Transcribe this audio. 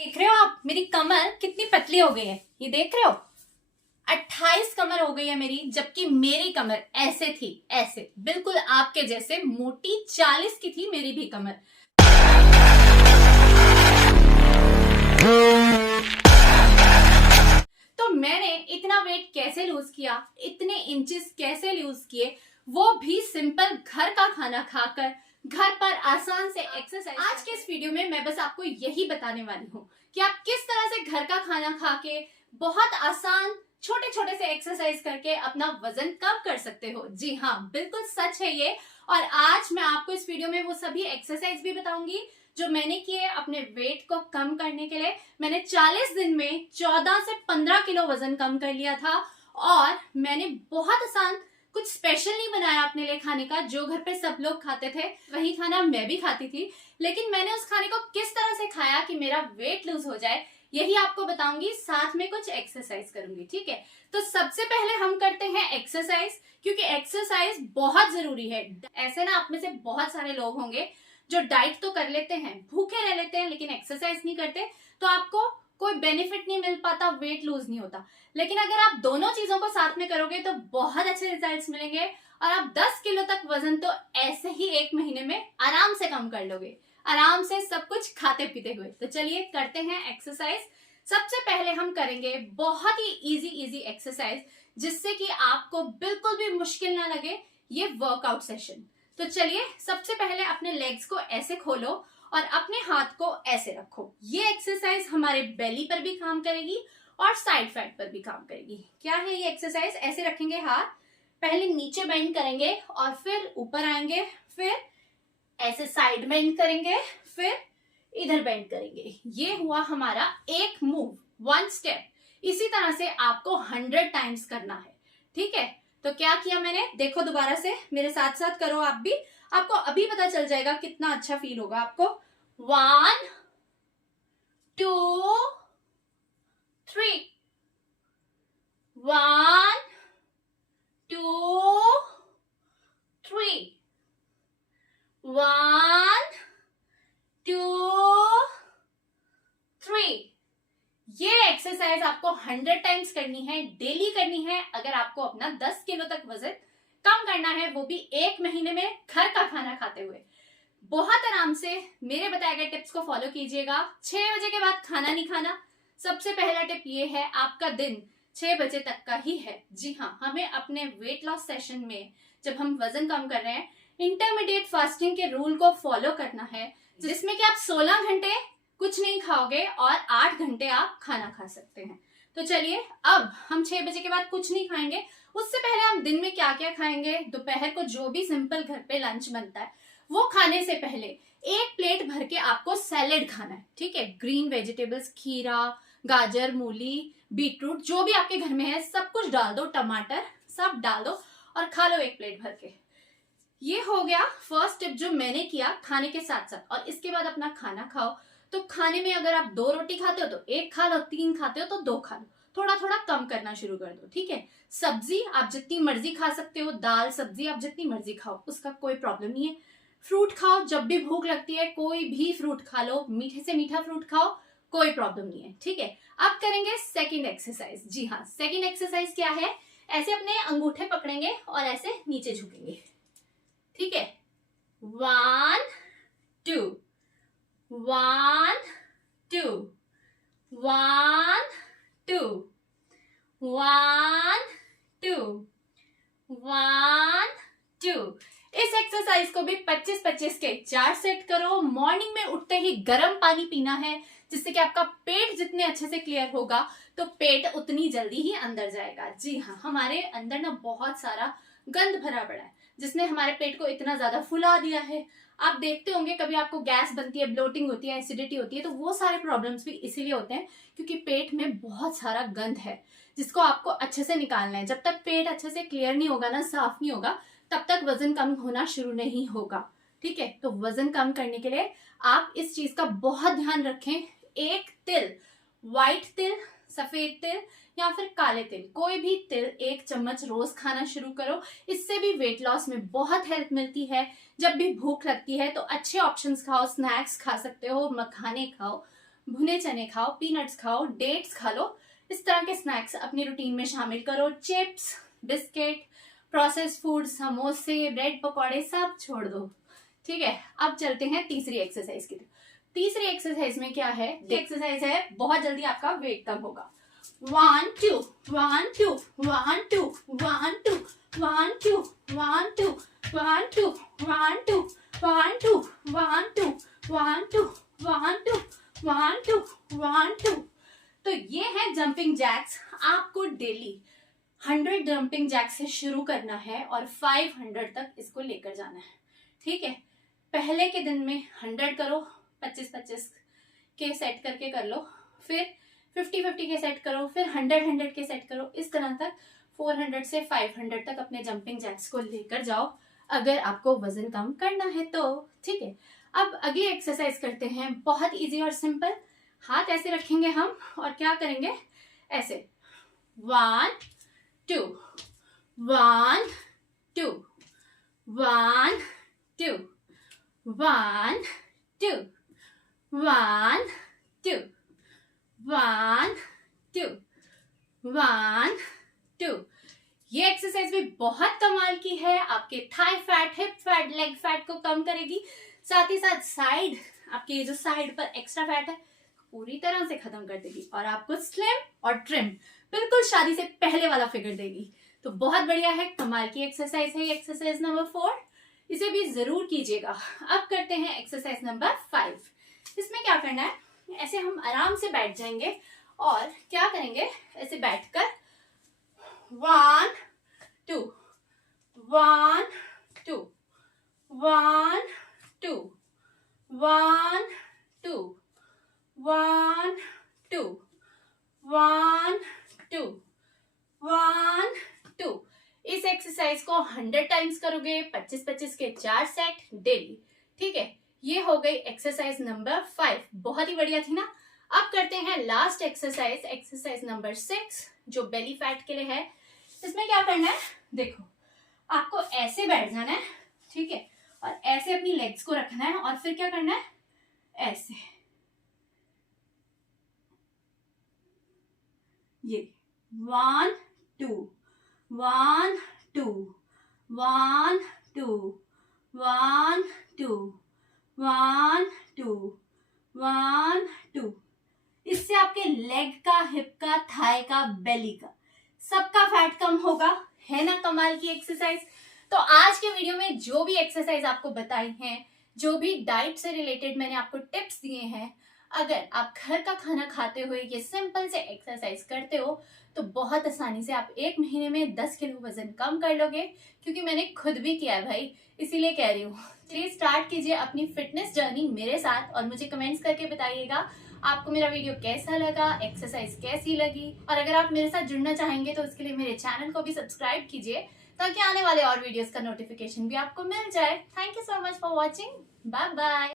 देख रहे हो आप मेरी कमर कितनी पतली हो गई है, ये देख रहे हो। 28 कमर हो गई है मेरी, जबकि मेरी कमर ऐसे थी, ऐसे बिल्कुल आपके जैसे मोटी 40 की थी मेरी भी कमर। तो मैंने इतना वेट कैसे लूज किया, इतने इंचेस कैसे लूज किए, वो भी सिंपल घर का खाना खाकर, घर पर आसान से एक्सरसाइज। आज के इस वीडियो में मैं बस आपको यही बताने वाली हूँ कि आप किस तरह से घर का खाना खा के बहुत आसान छोटे छोटे से एक्सरसाइज करके अपना वजन कम कर सकते हो। जी हाँ, बिल्कुल सच है ये। और आज मैं आपको इस वीडियो में वो सभी एक्सरसाइज भी बताऊंगी जो मैंने किए अपने वेट को कम करने के लिए। मैंने 40 दिन में 14 से 15 किलो वजन कम कर लिया था और मैंने बहुत आसान कुछ स्पेशल नहीं बनाया अपने लिए खाने का, जो घर पे सब लोग खाते थे वही खाना मैं भी खाती थी, लेकिन मैंने उस खाने को किस तरह से खाया कि मेरा वेट लूज हो जाए यही आपको बताऊंगी, साथ में कुछ एक्सरसाइज करूंगी। ठीक है, तो सबसे पहले हम करते हैं एक्सरसाइज, क्योंकि एक्सरसाइज बहुत जरूरी है। ऐसे ना आप में से बहुत सारे लोग होंगे जो डाइट तो कर लेते हैं, भूखे रह लेते हैं, लेकिन एक्सरसाइज नहीं करते, तो आपको कोई बेनिफिट नहीं मिल पाता, वेट लूज नहीं होता। लेकिन अगर आप दोनों चीजों को साथ में करोगे तो बहुत अच्छे रिजल्ट्स मिलेंगे और आप 10 किलो तक वजन तो ऐसे ही 1 महीने में आराम से कम कर लोगे, आराम से सब कुछ खाते पीते हुए। तो चलिए करते हैं एक्सरसाइज। सबसे पहले हम करेंगे बहुत ही इजी एक्सरसाइज, जिससे कि आपको बिल्कुल भी मुश्किल ना लगे ये वर्कआउट सेशन। तो चलिए सबसे पहले अपने लेग्स को ऐसे खोलो और अपने हाथ को ऐसे रखो। ये एक्सरसाइज हमारे बेली पर भी काम करेगी और साइड फैट पर भी काम करेगी। क्या है ये एक्सरसाइज? ऐसे रखेंगे हाथ, पहले नीचे बेंड करेंगे और फिर ऊपर आएंगे, फिर ऐसे साइड बेंड करेंगे, फिर इधर बेंड करेंगे। ये हुआ हमारा एक मूव, 1 स्टेप। इसी तरह से आपको 100 टाइम्स करना है। ठीक है, तो क्या किया मैंने, देखो दोबारा से मेरे साथ साथ करो आप भी, आपको अभी पता चल जाएगा कितना अच्छा फील होगा आपको। 1 2 3, 1 2 3, 1 2 3। ये एक्सरसाइज आपको 100 टाइम्स करनी है, डेली करनी है, अगर आपको अपना 10 किलो तक वजन कम करना है, वो भी 1 महीने में घर का खाना खाते हुए। बहुत आराम से मेरे बताए गए टिप्स को फॉलो कीजिएगा। 6 बजे के बाद खाना नहीं खाना। सबसे पहला टिप ये है, आपका दिन 6 बजे तक का ही है। जी हाँ, हमें अपने वेट लॉस सेशन में जब हम वजन कम कर रहे हैं, इंटरमीडिएट फास्टिंग के रूल को फॉलो करना है, जिसमें कि आप 16 घंटे कुछ नहीं खाओगे और 8 घंटे आप खाना खा सकते हैं। तो चलिए अब हम 6 बजे के बाद कुछ नहीं खाएंगे। उससे पहले हम दिन में क्या क्या खाएंगे, दोपहर को जो भी सिंपल घर पे लंच बनता है वो खाने से पहले 1 प्लेट भर के आपको सैलेड खाना है। ठीक है, ग्रीन वेजिटेबल्स, खीरा, गाजर, मूली, बीटरूट, जो भी आपके घर में है सब कुछ डाल दो, टमाटर सब डाल दो और खा लो 1 प्लेट भर के। ये हो गया फर्स्ट टिप जो मैंने किया खाने के साथ साथ। और इसके बाद अपना खाना खाओ। तो खाने में अगर आप 2 रोटी खाते हो तो 1 खा लो, 3 खाते हो तो 2 खा लो, थोड़ा थोड़ा कम करना शुरू कर दो। ठीक है, सब्जी आप जितनी मर्जी खा सकते हो, दाल सब्जी आप जितनी मर्जी खाओ, उसका कोई प्रॉब्लम नहीं है। फ्रूट खाओ, जब भी भूख लगती है कोई भी फ्रूट खा लो, मीठे से मीठा फ्रूट खाओ, कोई प्रॉब्लम नहीं है। ठीक है, अब करेंगे सेकंड एक्सरसाइज। जी हाँ, सेकंड एक्सरसाइज क्या है, ऐसे अपने अंगूठे पकड़ेंगे और ऐसे नीचे झुकेंगे। ठीक है, 1 2 1 2 1 2 1 2 1 2। इस एक्सरसाइज को भी 25-25 के 4 सेट करो। मॉर्निंग में उठते ही गर्म पानी पीना है, जिससे कि आपका पेट जितने अच्छे से क्लियर होगा तो पेट उतनी जल्दी ही अंदर जाएगा। जी हाँ, हमारे अंदर ना बहुत सारा गंद भरा पड़ा है, जिसने हमारे पेट को इतना ज्यादा फुला दिया है। आप देखते होंगे कभी आपको गैस बनती है, ब्लोटिंग होती है, एसिडिटी होती है, तो वो सारे प्रॉब्लम्स भी इसीलिए होते हैं क्योंकि पेट में बहुत सारा गंद है, जिसको आपको अच्छे से निकालना है। जब तक पेट अच्छे से क्लियर नहीं होगा ना, साफ नहीं होगा, तब तक वजन कम होना शुरू नहीं होगा। ठीक है, तो वजन कम करने के लिए आप इस चीज का बहुत ध्यान रखें। एक तिल, व्हाइट तिल, सफेद तिल या फिर काले तिल, कोई भी तिल 1 चम्मच रोज खाना शुरू करो। इससे भी वेट लॉस में बहुत हेल्प मिलती है। जब भी भूख लगती है तो अच्छे ऑप्शंस खाओ, स्नैक्स खा सकते हो, मखाने खाओ, भुने चने खाओ, पीनट्स खाओ, डेट्स खा लो। इस तरह के स्नैक्स अपनी रूटीन में शामिल करो। चिप्स, बिस्किट, प्रोसेस्ड फूड, समोसे, ब्रेड पकौड़े सब छोड़ दो। ठीक है, अब चलते हैं तीसरी एक्सरसाइज की तरफ। तीसरी एक्सरसाइज में क्या है, एक्सरसाइज है बहुत जल्दी आपका वेट कम होगा। 1 2 1 2 1 2 1 2 1 2 1 2 1 2 1 2 1 2 1 2 1 2 1 2 1 2 1 2। तो ये है जंपिंग जैक्स। आपको डेली 100 जंपिंग जैक्स से शुरू करना है और 500 तक इसको लेकर जाना है। ठीक है, पहले के दिन में 100 करो, 25-25 के सेट करके कर लो, फिर 50-50 के सेट करो, फिर 100-100 के सेट करो। इस तरह तक 400 से 500 तक अपने जंपिंग जैक्स को लेकर जाओ, अगर आपको वजन कम करना है तो। ठीक है, अब अगली एक्सरसाइज करते हैं, बहुत इजी और सिंपल। हाथ ऐसे रखेंगे हम और क्या करेंगे, ऐसे 1 2 1 2 1 2 1 2 1 2 1 2 1 2। ये एक्सरसाइज भी बहुत कमाल की है, आपके Thai fat, hip fat, leg fat को कम करेगी, साथ ही साथ साइड, आपके जो साइड पर एक्स्ट्रा फैट है पूरी तरह से खत्म कर देगी और आपको स्लिम और ट्रिम, बिल्कुल शादी से पहले वाला फिगर देगी। तो बहुत बढ़िया है, कमाल की एक्सरसाइज है। एक्सरसाइज नंबर 4, इसे भी जरूर कीजिएगा। अब करते हैं एक्सरसाइज नंबर 5। इसमें क्या करना है, ऐसे हम आराम से बैठ जाएंगे और क्या करेंगे, ऐसे बैठकर 1 2 1 2 1 2 1 2 1 2 1 2 1 2। इस एक्सरसाइज को 100 टाइम्स करोगे, 25-25 के 4 सेट डेली। ठीक है, ये हो गई एक्सरसाइज नंबर 5। बहुत ही बढ़िया थी ना। अब करते हैं लास्ट एक्सरसाइज, एक्सरसाइज नंबर 6, जो बेली फैट के लिए है। इसमें क्या करना है, देखो आपको ऐसे बैठ जाना है, ठीक है, और ऐसे अपनी लेग्स को रखना है और फिर क्या करना है, ऐसे ये 1 2 1 2 1 2 1 2 1 2 1 2। इससे आपके लेग का, हिप का, थाई का, बेली का, सबका फैट कम होगा। है ना कमाल की एक्सरसाइज। तो आज के वीडियो में जो भी एक्सरसाइज आपको बताई हैं, जो भी डाइट से रिलेटेड मैंने आपको टिप्स दिए हैं, अगर आप घर का खाना खाते हुए ये सिंपल से एक्सरसाइज करते हो तो बहुत आसानी से आप 1 महीने में 10 किलो वजन कम कर लोगे, क्योंकि मैंने खुद भी किया है भाई, इसीलिए कह रही हूँ। चलिए स्टार्ट कीजिए अपनी फिटनेस जर्नी मेरे साथ और मुझे कमेंट्स करके बताइएगा आपको मेरा वीडियो कैसा लगा, एक्सरसाइज कैसी लगी। और अगर आप मेरे साथ जुड़ना चाहेंगे तो उसके लिए मेरे चैनल को भी सब्सक्राइब कीजिए, ताकि आने वाले और वीडियोस का नोटिफिकेशन भी आपको मिल जाए। Thank you so much for watching, bye bye.